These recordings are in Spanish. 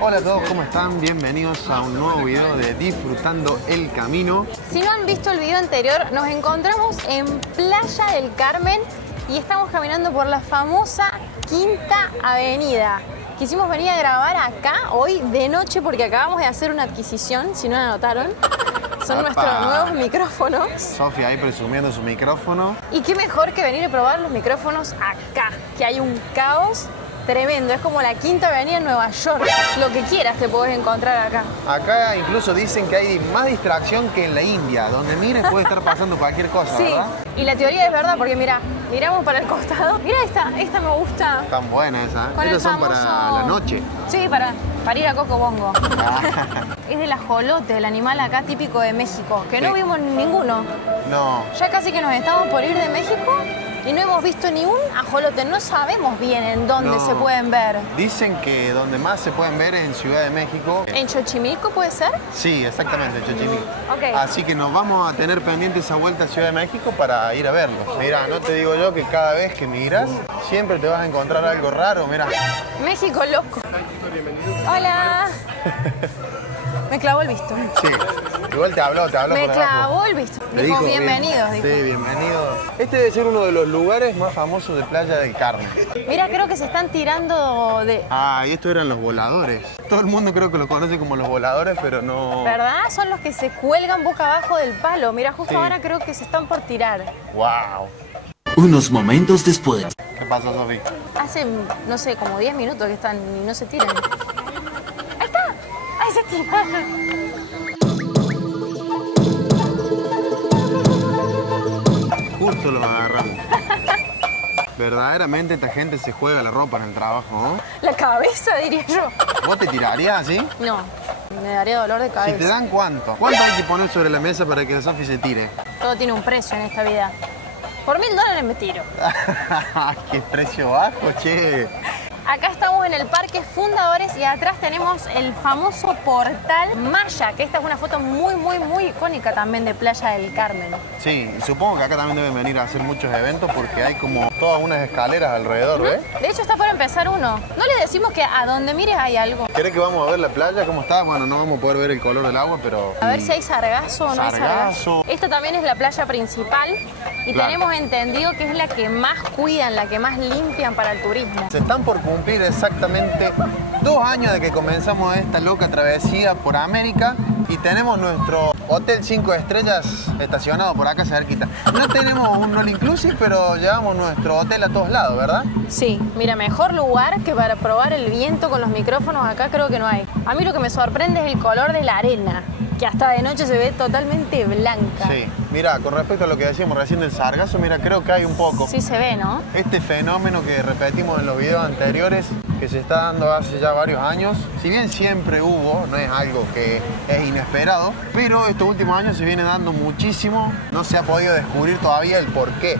Hola a todos, ¿cómo están? Bienvenidos a un nuevo video de Disfrutando el Camino. Si no han visto el video anterior, nos encontramos en Playa del Carmen y estamos caminando por la famosa Quinta Avenida. Quisimos venir a grabar acá hoy de noche porque acabamos de hacer una adquisición, si no la notaron. Son nuestros nuevos micrófonos. Sofía ahí presumiendo su micrófono. Y qué mejor que venir a probar los micrófonos acá, que hay un caos tremendo. Es como la Quinta Avenida en Nueva York. Lo que quieras te podés encontrar acá. Acá incluso dicen que hay más distracción que en la India. Donde mires puede estar pasando cualquier cosa, Sí, ¿verdad? y la teoría es verdad porque mira, miramos para el costado. Mira esta me gusta. Tan buena esa. Con el Estas son para famoso- la noche. Sí, para ir a Cocobongo. Es del ajolote, el animal acá típico de México, que no Sí. vimos ninguno. No. Ya casi que nos estamos por ir de México y no hemos visto ni un ajolote. No sabemos bien en dónde No. se pueden ver. Dicen que donde más se pueden ver es en Ciudad de México. ¿En Xochimilco puede ser? Sí, exactamente, Xochimilco. Ok. Así que nos vamos a tener pendiente esa vuelta a Ciudad de México para ir a verlos. Mira, no te digo yo que cada vez que miras siempre te vas a encontrar algo raro. Mira, México loco. Hola. Me clavó el visto. sí, igual te habló Me por abajo. clavó el visto. Te Dijo, dijo, bienvenidos, dijo. Sí, bienvenidos. Este debe ser uno de los lugares más famosos de Playa del Carmen. Mira, creo que se están tirando de... Ah, y estos eran los voladores. Todo el mundo creo que los conoce como los voladores, pero no... ¿Verdad? Son los que se cuelgan boca abajo del palo. Mira, justo Sí. ahora creo que se están por tirar. ¡Wow! Unos momentos después. ¿Qué pasó, Sofi? Hace, no sé, como 10 minutos que están y no se tiran. ¡Ahí está! ¡Ahí se tiraron! Justo los agarramos. Verdaderamente esta gente se juega la ropa en el trabajo, ¿no? La cabeza, diría yo. ¿Vos te tirarías así? No, me daría dolor de Si cabeza. te dan ¿cuánto? ¿Cuánto hay que poner sobre la mesa para que la Sofi se tire? Todo tiene un precio en esta vida. Por $1000 me tiro. ¡Qué precio bajo, che! Acá estamos en el Parque Fundadores y atrás tenemos el famoso portal Maya, que esta es una foto muy icónica también de Playa del Carmen. Sí, y supongo que acá también deben venir a hacer muchos eventos porque hay como todas unas escaleras alrededor, ¿ves? De hecho, está por empezar uno. No le decimos que a donde mires hay algo. ¿Querés que vamos a ver la playa? ¿Cómo está? Bueno, no vamos a poder ver el color del agua, pero... A ver si hay sargazo o no hay Sargazo. sargazo. Esta también es la playa principal y Claro. tenemos entendido que es la que más cuidan, la que más limpian para el turismo. Se están por cumplir exactamente 2 años de que comenzamos esta loca travesía por América y tenemos nuestro hotel 5 estrellas estacionado por acá cerquita. No tenemos un all inclusive, pero llevamos nuestro hotel a todos lados, ¿verdad? Sí, mira, mejor lugar que para probar el viento con los micrófonos acá creo que no hay. A mí lo que me sorprende es el color de la arena, que hasta de noche se ve totalmente blanca. Sí. Mira, con respecto a lo que decíamos recién del sargazo, mira, creo que hay un poco. Sí se ve, ¿no? Este fenómeno que repetimos en los videos anteriores, que se está dando hace ya varios años, si bien siempre hubo, no es algo que es inesperado, pero estos últimos años se viene dando muchísimo, no se ha podido descubrir todavía el por qué.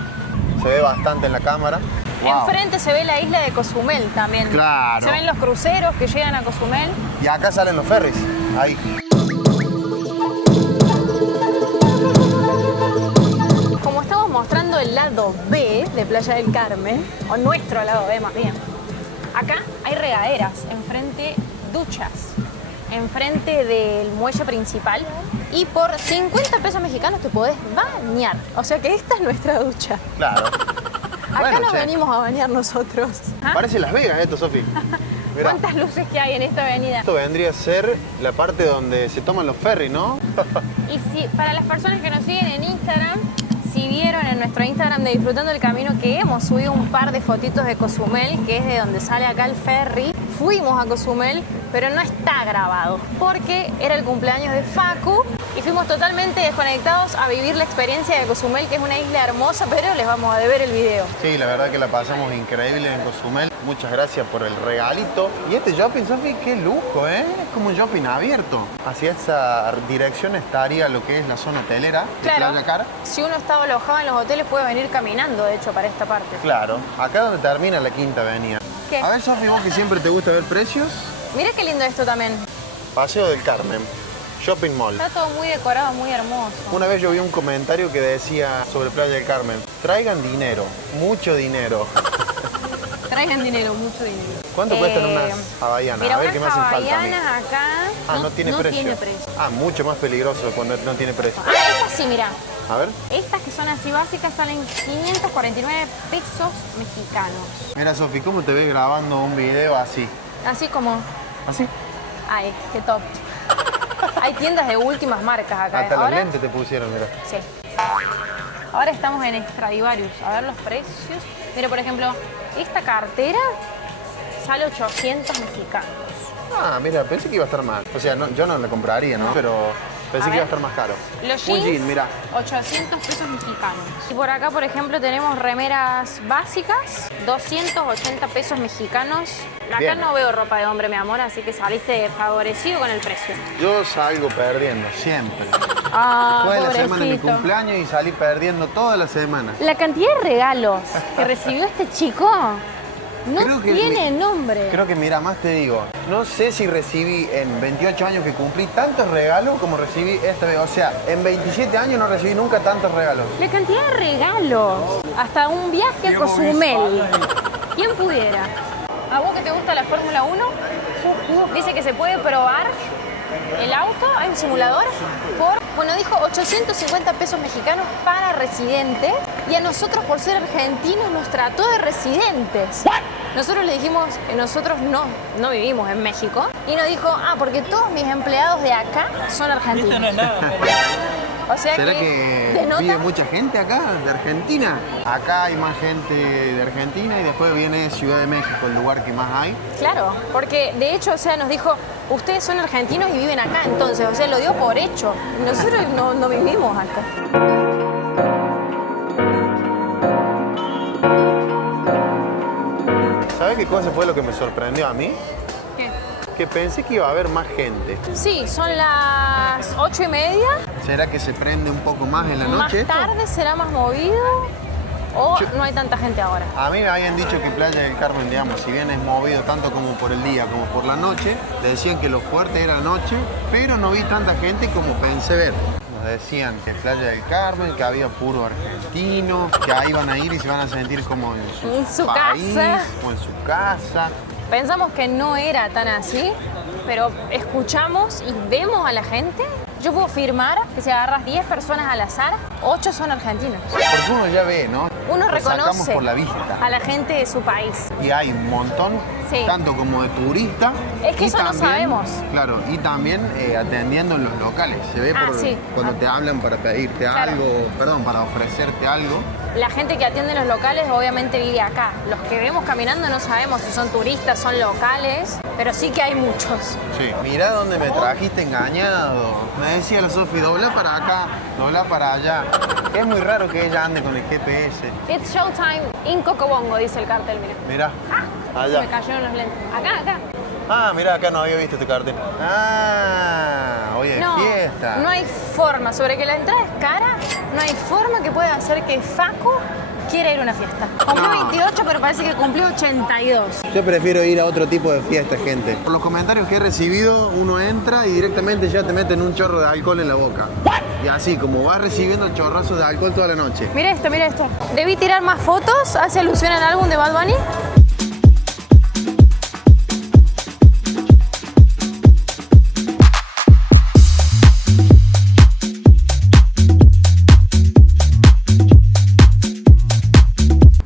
Se ve bastante en la cámara. Wow. Enfrente se ve la isla de Cozumel también. Claro. Se ven los cruceros que llegan a Cozumel. Y acá salen los ferries, ahí. Como estamos mostrando el lado B de Playa del Carmen, o nuestro lado B más bien, acá hay regaderas, enfrente duchas, enfrente del muelle principal y por 50 pesos mexicanos te podés bañar. O sea que esta es nuestra ducha. Claro. Acá Bueno, nos che, venimos a bañar nosotros. ¿Ah? Parece Las Vegas esto, Sofi. Mirá. ¿Cuántas luces que hay en esta avenida? Esto vendría a ser la parte donde se toman los ferries, ¿no? Y si para las personas que nos siguen en Instagram, si vieron en nuestro Instagram de Disfrutando el Camino que hemos subido un par de fotitos de Cozumel, que es de donde sale acá el ferry, fuimos a Cozumel, pero no está grabado, porque era el cumpleaños de Facu y fuimos totalmente desconectados a vivir la experiencia de Cozumel, que es una isla hermosa, pero les vamos a deber el video. Sí, la verdad que la pasamos increíble en Cozumel. Muchas gracias por el regalito. Y este shopping, Sofi, qué lujo, ¿eh? Es como un shopping abierto. Hacia esa dirección estaría lo que es la zona hotelera de Claro, Playa Car. si uno está alojado en los hoteles puede venir caminando, de hecho, para esta parte. Claro, acá donde termina la Quinta Avenida. ¿Qué? A ver, Sofi, vos que siempre te gusta ver precios. Mira qué lindo esto también. Paseo del Carmen, Shopping Mall. Está todo muy decorado, muy hermoso. Una vez yo vi un comentario que decía sobre Playa del Carmen: traigan dinero, mucho dinero. Traigan dinero, mucho dinero. ¿Cuánto cuestan unas havaianas? Mira, A ver unas qué me hacen falta a mí. havaianas acá No tiene precio. tiene precio. Ah, mucho más peligroso cuando no tiene precio. Ah, estas sí, mira. A ver. Estas que son así básicas salen 549 pesos mexicanos. Mira, Sofi, ¿cómo te ves grabando un video así? Así como... ¿Así? Ay, qué top. Hay tiendas de últimas marcas acá. Hasta los Ahora, lentes te pusieron, mira. sí. Ahora estamos en Stradivarius. A ver los precios. Mira, por ejemplo, esta cartera sale 800 mexicanos. Ah, mira, pensé que iba a estar más. O sea, yo no la compraría, ¿no? Pero pensé A que iba a ver. estar más caro. Los Un jeans, jean, mira. 800 pesos mexicanos. Y por acá, por ejemplo, tenemos remeras básicas, 280 pesos mexicanos. Acá Bien. no veo ropa de hombre, mi amor, así que saliste favorecido con el precio. Yo salgo perdiendo, siempre. Ah, Fue la semana de mi pobrecito. cumpleaños y salí perdiendo toda la semana. La cantidad de regalos que recibió este chico no Creo que tiene nombre. Creo que, mira, más te digo, no sé si recibí en 28 años que cumplí tantos regalos como recibí esta vez. O sea, en 27 años no recibí nunca tantos regalos. La cantidad de regalos. Hasta un viaje a Cozumel. ¿Quién pudiera? ¿A vos que te gusta la Fórmula 1? Dice que se puede probar el auto, hay un simulador, bueno, dijo 850 pesos mexicanos para residente y a nosotros por ser argentinos nos trató de residentes. Nosotros le dijimos que nosotros no vivimos en México y nos dijo, porque todos mis empleados de acá son argentinos. O sea ¿Será que denota- vive mucha gente acá, de Argentina? Acá hay más gente de Argentina y después viene Ciudad de México, el lugar que más hay. Claro, porque de hecho, o sea, nos dijo, ustedes son argentinos y viven acá, entonces, o sea, lo dio por hecho. Nosotros no vivimos acá. ¿Sabes qué cosa fue lo que me sorprendió a mí? ¿Qué? Que pensé que iba a haber más gente. Sí, son las 8:30. ¿Será que se prende un poco más en la noche? Más tarde será más movido o no hay tanta gente ahora. A mí me habían dicho que Playa del Carmen, digamos, si bien es movido tanto como por el día como por la noche, le decían que lo fuerte era la noche, pero no vi tanta gente como pensé ver. Nos decían que Playa del Carmen, que había puro argentino, que ahí van a ir y se van a sentir como en En su país casa. o en su casa. Pensamos que no era tan así, pero escuchamos y vemos a la gente. Yo puedo afirmar que si agarras 10 personas al azar, 8 son argentinos. Porque uno ya ve, ¿no? Uno Lo sacamos reconoce por la vista. a la gente de su país. Y hay un montón, Sí. tanto como de turista. Es que y eso no sabemos. Claro, y también atendiendo en los locales. Se ve Sí. cuando te hablan para pedirte Claro. algo, perdón, para ofrecerte algo. La gente que atiende en los locales obviamente vive acá. Los que vemos caminando no sabemos si son turistas, son locales, pero sí que hay muchos. Sí. Mirá dónde me trajiste engañado. Me decía la Sofi, dobla para acá, dobla para allá. Es muy raro que ella ande con el GPS. It's showtime in Cocobongo, dice el cartel, mira. Mirá, Se allá. me cayeron los lentes. Acá. Ah, mirá, acá no había visto este cartel. Ah, hoy es No, fiesta. no hay forma. Sobre que la entrada es cara, no hay forma que pueda hacer que Facu quiera ir a una fiesta. Cumplió No. 28, pero parece que cumplió 82. Yo prefiero ir a otro tipo de fiesta, gente. Por los comentarios que he recibido, uno entra y directamente ya te meten un chorro de alcohol en la boca. Y así, como vas recibiendo chorrazos de alcohol toda la noche. Mira esto, mira esto. Debí tirar más fotos. ¿Hace alusión al álbum de Bad Bunny?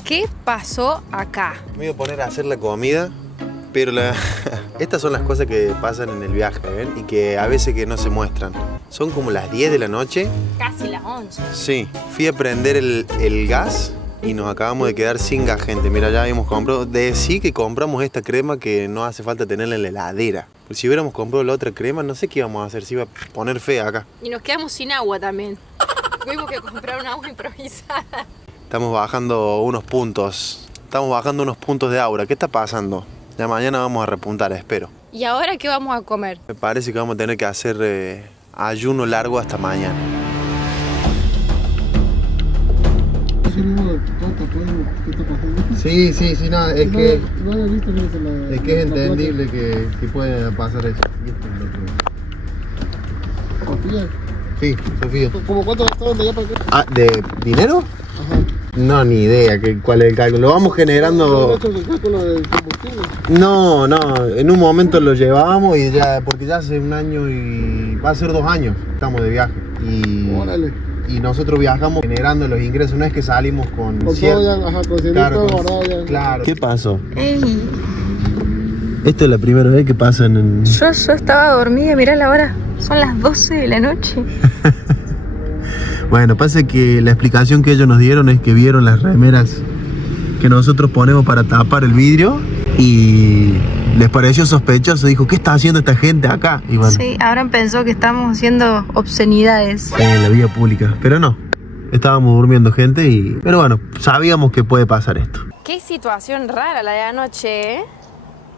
¿Qué pasó acá? Me voy a poner a hacer la comida, pero estas son las cosas que pasan en el viaje, ¿ven? Y que a veces que no se muestran. Son como las 10 de la noche. Casi las 11. Sí, fui a prender el gas y nos acabamos de quedar sin gas, gente. Mira, ya habíamos comprado. Sí que compramos esta crema que no hace falta tenerla en la heladera. Pero si hubiéramos comprado la otra crema, no sé qué íbamos a hacer. Se iba a poner fea acá. Y nos quedamos sin agua también. Tuvimos que comprar un agua improvisada. Estamos bajando unos puntos. Estamos bajando unos puntos de aura. ¿Qué está pasando? Ya mañana vamos a repuntar, espero. ¿Y ahora qué vamos a comer? Me parece que vamos a tener que hacer ayuno largo hasta mañana. Sí, no, es que es entendible que pueda pasar eso. ¿Sofía? Sí, Sofía. ¿Cómo cuánto gastaron de allá para acá? Ah, ¿de dinero? Ajá. No, ni idea cuál es el cálculo. Lo vamos generando. ¿No el cálculo del combustible? No, en un momento lo llevábamos y ya, porque ya hace un año y va a ser 2 años estamos de viaje. Órale. Y nosotros viajamos generando los ingresos, no es que salimos con Con todo ya, ajá, con claro, guardado ya. claro. ¿Qué pasó? Ey, Esto es la primera vez que pasa en... yo estaba dormida, mirá la hora. Son las 12 de la noche. Bueno, pasa que la explicación que ellos nos dieron es que vieron las remeras que nosotros ponemos para tapar el vidrio y les pareció sospechoso. Dijo, ¿qué está haciendo esta gente acá? Y bueno, Sí, habrán pensado que estamos haciendo obscenidades. en la vía pública, pero no. Estábamos durmiendo gente pero bueno, sabíamos que puede pasar esto. Qué situación rara la de anoche, ¿eh?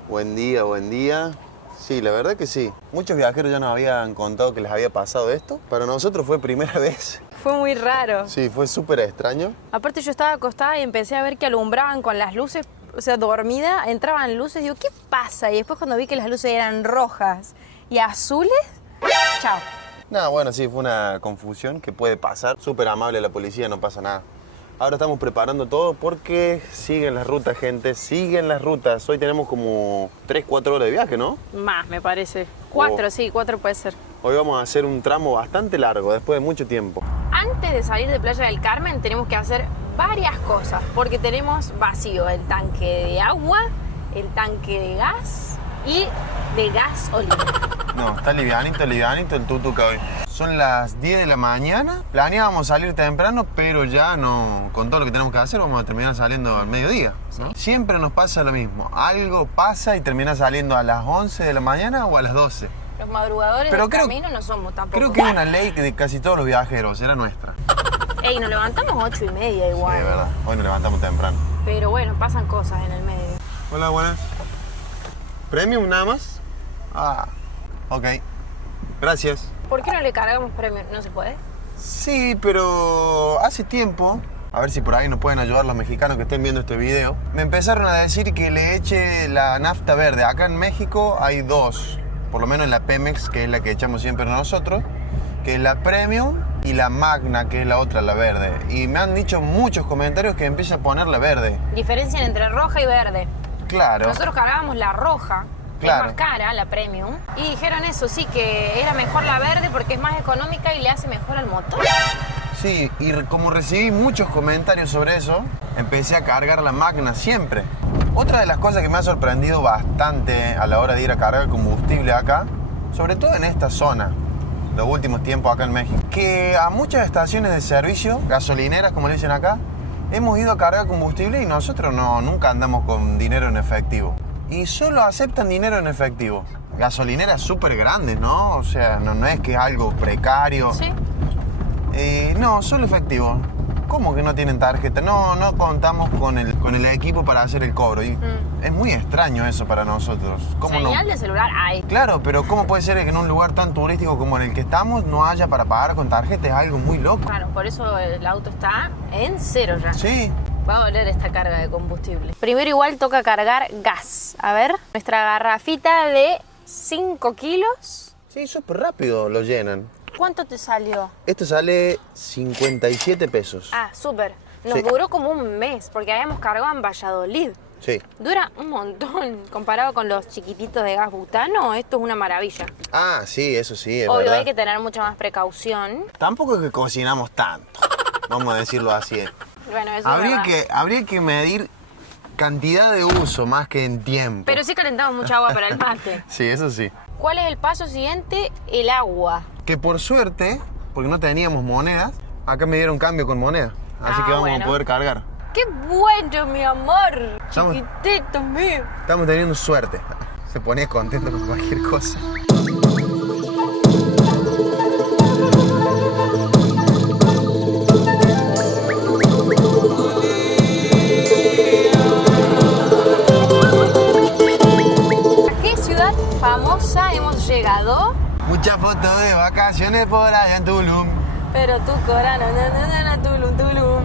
Buen día, buen día. Sí, la verdad que sí. Muchos viajeros ya nos habían contado que les había pasado esto. Para nosotros fue primera vez. Fue muy raro. Sí, fue súper extraño. Aparte yo estaba acostada y empecé a ver que alumbraban con las luces, o sea, dormida, entraban luces, digo, ¿qué pasa? Y después cuando vi que las luces eran rojas y azules, chao. No, bueno, sí, fue una confusión que puede pasar. Súper amable la policía, no pasa nada. Ahora estamos preparando todo porque siguen las rutas, gente, siguen las rutas. Hoy tenemos como 3-4 horas de viaje, ¿no? Más, me parece. 4, sí, 4 puede ser. Hoy vamos a hacer un tramo bastante largo, después de mucho tiempo. Antes de salir de Playa del Carmen tenemos que hacer varias cosas, porque tenemos vacío el tanque de agua, el tanque de gas y de gasolina. No, está livianito el tutuca hoy. Son las 10 de la mañana. Planeábamos salir temprano, pero ya no, con todo lo que tenemos que hacer, vamos a terminar saliendo al mediodía, ¿no? Sí. Siempre nos pasa lo mismo. Algo pasa y termina saliendo a las 11 de la mañana o a las 12. Los madrugadores Pero del camino no somos tampoco. Creo que es una ley de casi todos los viajeros, era nuestra. Ey, nos levantamos 8:30 igual. Sí, de verdad. Hoy nos levantamos temprano. Pero bueno, pasan cosas en el medio. Hola, buenas. ¿Premium nada más? Ah, ok. Gracias. ¿Por qué no le cargamos premio? ¿No se puede? Sí, pero hace tiempo, a ver si por ahí nos pueden ayudar los mexicanos que estén viendo este video, me empezaron a decir que le eche la nafta verde. Acá en México hay dos, por lo menos en la Pemex, que es la que echamos siempre nosotros, que es la Premium y la Magna, que es la otra, la verde. Y me han dicho muchos comentarios que empiece a poner la verde. Diferencian entre roja y verde. Claro. Nosotros cargábamos la roja, que Claro. es más cara, la premium. Y dijeron eso, sí, que era mejor la verde porque es más económica y le hace mejor al motor. Sí, y como recibí muchos comentarios sobre eso, empecé a cargar la Magna siempre. Otra de las cosas que me ha sorprendido bastante a la hora de ir a cargar combustible acá, sobre todo en esta zona, los últimos tiempos acá en México, que a muchas estaciones de servicio, gasolineras como le dicen acá, hemos ido a cargar combustible y nosotros nunca andamos con dinero en efectivo. Y solo aceptan dinero en efectivo. Gasolineras súper grandes, ¿no? O sea, no es que es algo precario. Sí. No, solo efectivo. ¿Cómo que no tienen tarjeta? No contamos con el equipo para hacer el cobro. Y es muy extraño eso para nosotros. ¿Cómo Señal no? de celular hay. Claro, pero ¿cómo puede ser que en un lugar tan turístico como en el que estamos no haya para pagar con tarjeta? Es algo muy loco. Claro, por eso el auto está en cero ya. Sí. Va a doler esta carga de combustible. Primero igual toca cargar gas. A ver, nuestra garrafita de 5 kilos. Sí, súper rápido lo llenan. ¿Cuánto te salió? Esto sale 57 pesos. Ah, súper. Nos Sí. duró como un mes porque habíamos cargado en Valladolid. Sí. Dura un montón. Comparado con los chiquititos de gas butano, esto es una maravilla. Ah, sí, eso sí, es Obvio, verdad. hay que tener mucha más precaución. Tampoco es que cocinamos tanto, vamos a decirlo así. Bueno, eso es verdad. Habría que medir cantidad de uso más que en tiempo. Pero sí calentamos mucha agua para el mate. Sí, eso sí. ¿Cuál es el paso siguiente? El agua. Que por suerte, porque no teníamos monedas, acá me dieron cambio con moneda. Así Ah, que vamos bueno. a poder cargar. ¡Qué bueno, mi amor! Estamos- Chiquitito mío. Estamos teniendo suerte. Se ponía contento con cualquier cosa. ¿A qué ciudad famosa hemos llegado? Muchas fotos de vacaciones por allá en Tulum. Pero tu corano, tulum, tulum.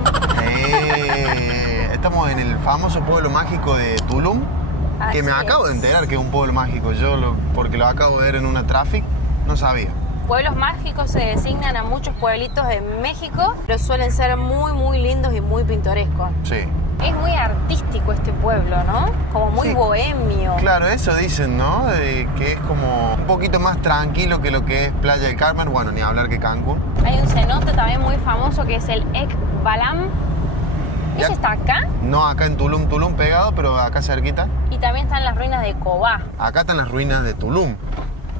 Estamos en el famoso pueblo mágico de Tulum, que me Así acabo de es. enterar que es un pueblo mágico. Porque lo acabo de ver en una traffic, no sabía. Pueblos mágicos se designan a muchos pueblitos de México, pero suelen ser muy, muy lindos y muy pintorescos. Sí. Es muy artístico este pueblo, ¿no? Como muy Sí. bohemio. Claro, eso dicen, ¿no? Que es como un poquito más tranquilo que lo que es Playa del Carmen. Bueno, ni hablar que Cancún. Hay un cenote también muy famoso que es el Ek Balam. Ya. ¿Eso está acá? No acá en Tulum pegado, pero acá cerquita. Y también están las ruinas de Cobá. Acá están las ruinas de Tulum.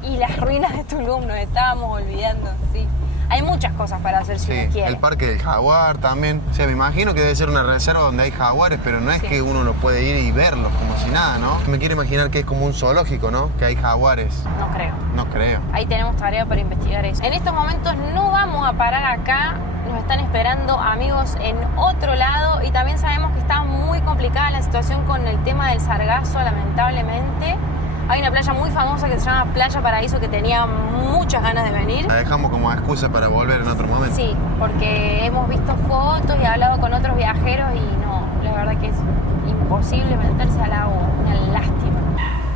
Y las ruinas de Tulum, nos estábamos olvidando, sí. Hay muchas cosas para hacer si Sí, uno quiere. el parque del jaguar también. O sea, me imagino que debe ser una reserva donde hay jaguares, pero no es Sí. que uno no puede ir y verlos como si nada, ¿no? Me quiero imaginar que es como un zoológico, ¿no? Que hay jaguares. No creo. No creo. Ahí tenemos tarea para investigar eso. En estos momentos no vamos a parar acá. Nos están esperando amigos en otro lado. Y también sabemos que está muy complicada la situación con el tema del sargazo, lamentablemente. Hay una playa muy famosa que se llama Playa Paraíso que tenía muchas ganas de venir. La dejamos como excusa para volver en otro momento. Sí, porque hemos visto fotos y hablado con otros viajeros y no, la verdad que es imposible meterse al agua. Una lástima.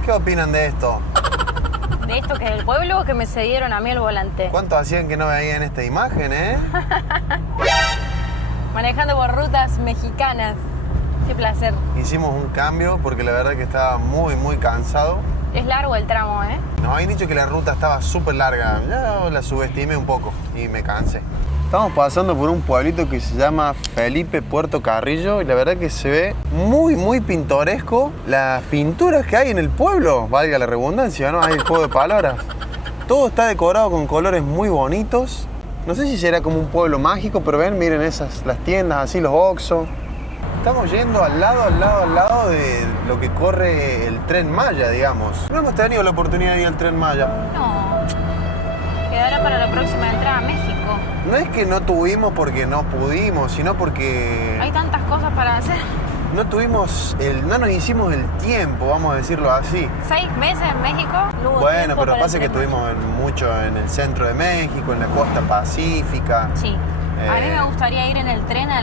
¿Qué opinan de esto? De esto que es el pueblo o que me cedieron a mí el volante. ¿Cuánto hacían que no veían esta imagen, Manejando por rutas mexicanas. Qué placer. Hicimos un cambio porque la verdad que estaba muy, muy cansado. Es largo el tramo, ¿eh? Nos habían dicho que la ruta estaba súper larga. Yo la subestimé un poco y me cansé. Estamos pasando por un pueblito que se llama Felipe Puerto Carrillo y la verdad que se ve muy, muy pintoresco. Las pinturas que hay en el pueblo, valga la redundancia, ¿no? Hay el juego de palabras. Todo está decorado con colores muy bonitos. No sé si será como un pueblo mágico, pero ven, miren esas, las tiendas así, los Oxxo. Estamos yendo al lado de lo que corre el Tren Maya, digamos. No hemos tenido la oportunidad de ir al Tren Maya. No. Quedará para la próxima entrada a México. No es que no tuvimos porque no pudimos, sino porque Hay tantas cosas para hacer. no nos hicimos el tiempo, vamos a decirlo así. 6 meses en México. No hubo Bueno, tiempo pero para pasa que el Tren Maya. estuvimos mucho en el centro de México, en la costa pacífica. Sí. A mí Eh, me gustaría ir en el tren a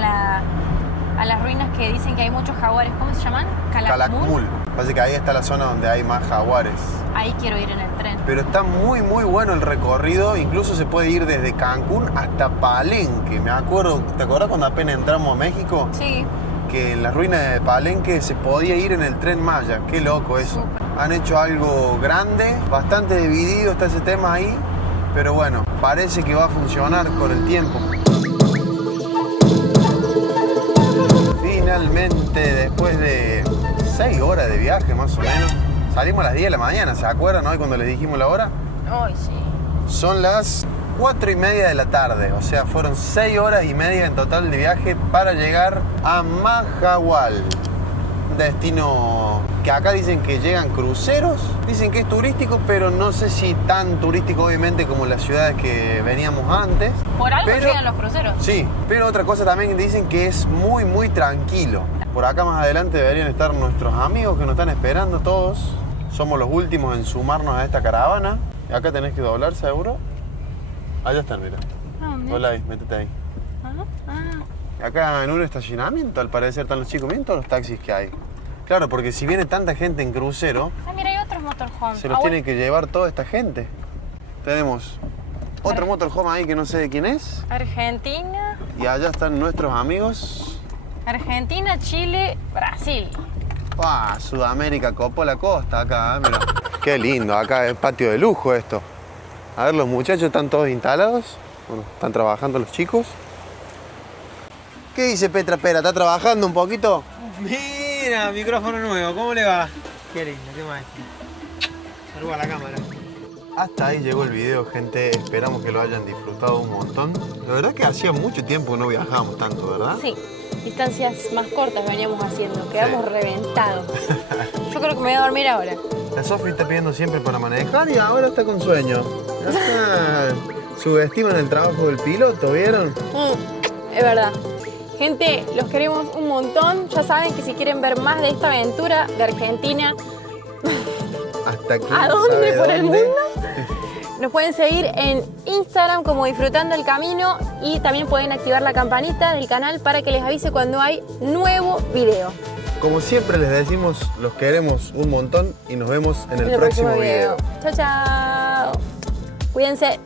las ruinas que dicen que hay muchos jaguares. ¿Cómo se llaman? Calakmul. Pasa que ahí está la zona donde hay más jaguares. Ahí quiero ir en el tren. Pero está muy, muy bueno el recorrido. Incluso se puede ir desde Cancún hasta Palenque. Me acuerdo, ¿te acuerdas cuando apenas entramos a México? Sí. Que en las ruinas de Palenque se podía ir en el Tren Maya. Qué loco eso. Han hecho algo grande, bastante dividido está ese tema ahí. Pero bueno, parece que va a funcionar con el tiempo. Finalmente, después de 6 horas de viaje más o menos, salimos a las 10 de la mañana, ¿se acuerdan hoy cuando les dijimos la hora? Ay, sí. Son las 4:30 de la tarde, o sea, fueron 6 horas y media en total de viaje para llegar a Mahahual. Un destino que acá dicen que llegan cruceros, dicen que es turístico, pero no sé si tan turístico obviamente como las ciudades que veníamos antes. Por algo Pero- llegan los cruceros. Sí, pero otra cosa también dicen que es muy, muy tranquilo. Por acá más adelante deberían estar nuestros amigos que nos están esperando todos. Somos los últimos en sumarnos a esta caravana. Y acá tenés que doblar, seguro. Allá están, mira. ¿Dónde? Hola ahí, métete ahí. Ah. Acá en un estacionamiento, al parecer, están los chicos. Miren todos los taxis que hay. Claro, porque si viene tanta gente en crucero, Ah, mira, hay otros motorhomes. se los tiene que llevar toda esta gente. Tenemos otro motorhome ahí que no sé de quién es. Argentina, Y allá están nuestros amigos. Argentina, Chile, Brasil. Ah, Sudamérica copó la costa acá, mira. Qué lindo, acá es patio de lujo esto. A ver, los muchachos están todos instalados. Bueno, están trabajando los chicos. ¿Qué dice Petra Pera? ¿Está trabajando un poquito? Mira, micrófono nuevo, ¿cómo le va? Qué lindo, qué maestro. Saluda a la cámara. Hasta ahí llegó el video, gente. Esperamos que lo hayan disfrutado un montón. La verdad que hacía mucho tiempo que no viajábamos tanto, ¿verdad? Sí, distancias más cortas veníamos haciendo. Quedamos reventados. Yo creo que me voy a dormir ahora. La Sofi está pidiendo siempre para manejar y ahora está con sueño. Ajá. Subestiman el trabajo del piloto, ¿vieron? Es verdad. Gente, los queremos un montón. Ya saben que si quieren ver más de esta aventura de Argentina, Hasta aquí. ¿a dónde por el mundo? Nos pueden seguir en Instagram como Disfrutando el Camino y también pueden activar la campanita del canal para que les avise cuando hay nuevo video. Como siempre les decimos, los queremos un montón y nos vemos en el próximo video. Chao, chao. Cuídense.